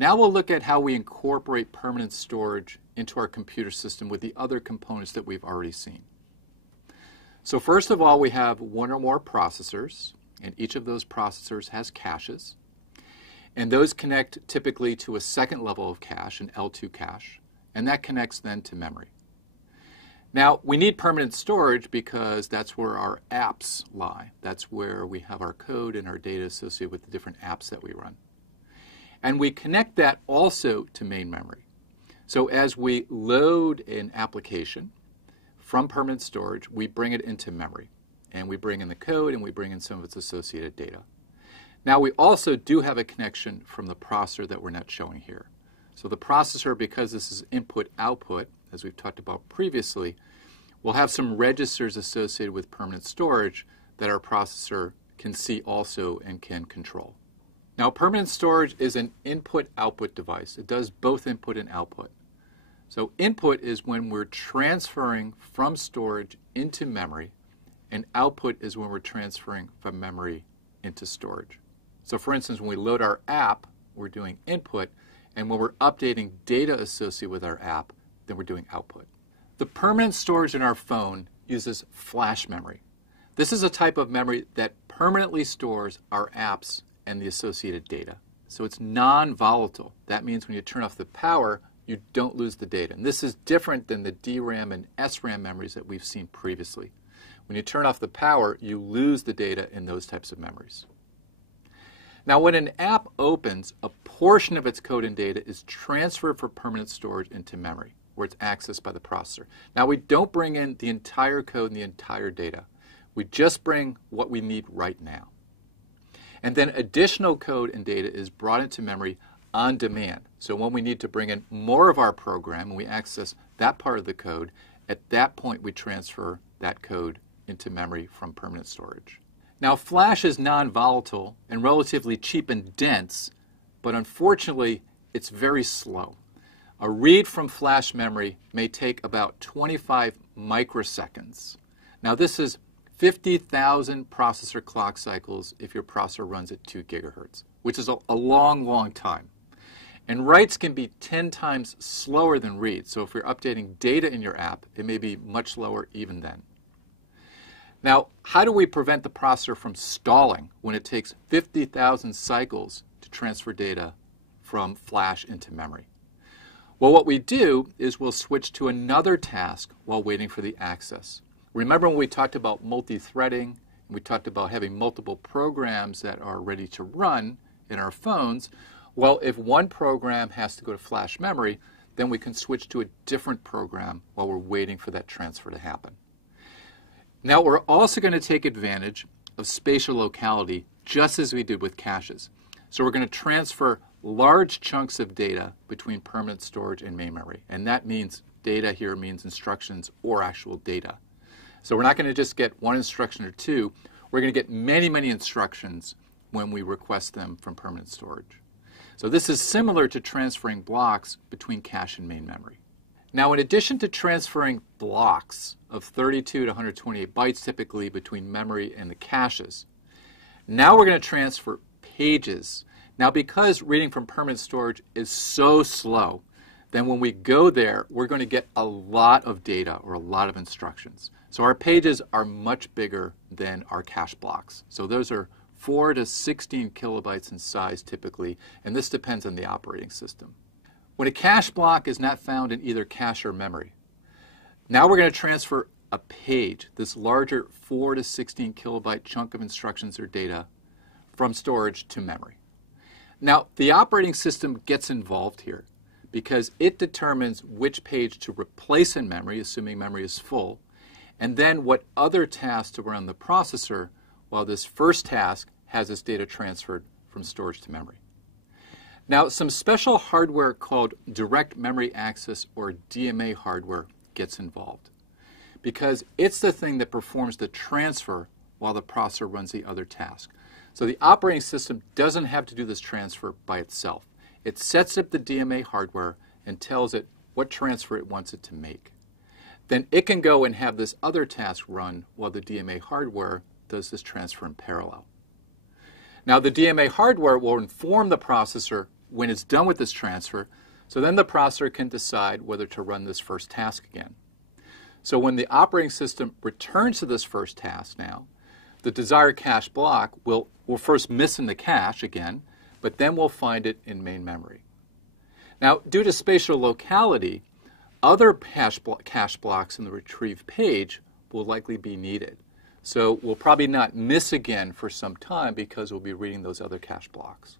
Now we'll look at how we incorporate permanent storage into our computer system with the other components that we've already seen. So first of all, we have one or more processors, and each of those processors has caches. And those connect typically to a second level of cache, an L2 cache, and that connects then to memory. Now, we need permanent storage because that's where our apps lie. That's where we have our code and our data associated with the different apps that we run. And we connect that also to main memory. So as we load an application from permanent storage, we bring it into memory. And we bring in the code and we bring in some of its associated data. Now, we also do have a connection from the processor that we're not showing here. So the processor, because this is input-output, as we've talked about previously, will have some registers associated with permanent storage that our processor can see also and can control. Now, permanent storage is an input-output device. It does both input and output. So input is when we're transferring from storage into memory, and output is when we're transferring from memory into storage. So for instance, when we load our app, we're doing input, and when we're updating data associated with our app, then we're doing output. The permanent storage in our phone uses flash memory. This is a type of memory that permanently stores our apps and the associated data. So it's non-volatile. That means when you turn off the power, you don't lose the data. And this is different than the DRAM and SRAM memories that we've seen previously. When you turn off the power, you lose the data in those types of memories. Now, when an app opens, a portion of its code and data is transferred for permanent storage into memory, where it's accessed by the processor. Now, we don't bring in the entire code and the entire data. We just bring what we need right now. And then additional code and data is brought into memory on demand. So when we need to bring in more of our program and we access that part of the code, at that point we transfer that code into memory from permanent storage. Now, flash is non-volatile and relatively cheap and dense, but unfortunately, it's very slow. A read from flash memory may take about 25 microseconds. Now, this is 50,000 processor clock cycles if your processor runs at 2 gigahertz, which is a long, long time. And writes can be 10 times slower than reads. So if you're updating data in your app, it may be much slower even then. Now, how do we prevent the processor from stalling when it takes 50,000 cycles to transfer data from flash into memory? Well, what we do is we'll switch to another task while waiting for the access. Remember when we talked about multi-threading, and we talked about having multiple programs that are ready to run in our phones? Well, if one program has to go to flash memory, then we can switch to a different program while we're waiting for that transfer to happen. Now, we're also going to take advantage of spatial locality, just as we did with caches. So we're going to transfer large chunks of data between permanent storage and main memory. And that means data here means instructions or actual data. So we're not going to just get one instruction or two. We're going to get many, many instructions when we request them from permanent storage. So this is similar to transferring blocks between cache and main memory. Now, in addition to transferring blocks of 32 to 128 bytes typically between memory and the caches, now we're going to transfer pages. Now, because reading from permanent storage is so slow, then when we go there, we're going to get a lot of data or a lot of instructions. So our pages are much bigger than our cache blocks. So those are 4 to 16 kilobytes in size typically, and this depends on the operating system. When a cache block is not found in either cache or memory, now we're going to transfer a page, this larger 4 to 16 kilobyte chunk of instructions or data, from storage to memory. Now, the operating system gets involved here because it determines which page to replace in memory, assuming memory is full, and then what other tasks to run on the processor while this first task has its data transferred from storage to memory. Now, some special hardware called direct memory access or DMA hardware gets involved because it's the thing that performs the transfer while the processor runs the other task. So the operating system doesn't have to do this transfer by itself. It sets up the DMA hardware and tells it what transfer it wants it to make. Then it can go and have this other task run while the DMA hardware does this transfer in parallel. Now, the DMA hardware will inform the processor when it's done with this transfer, so then the processor can decide whether to run this first task again. So when the operating system returns to this first task now, the desired cache block will first miss in the cache again, but then we'll find it in main memory. Now, due to spatial locality, other cache blocks in the retrieve page will likely be needed. So we'll probably not miss again for some time because we'll be reading those other cache blocks.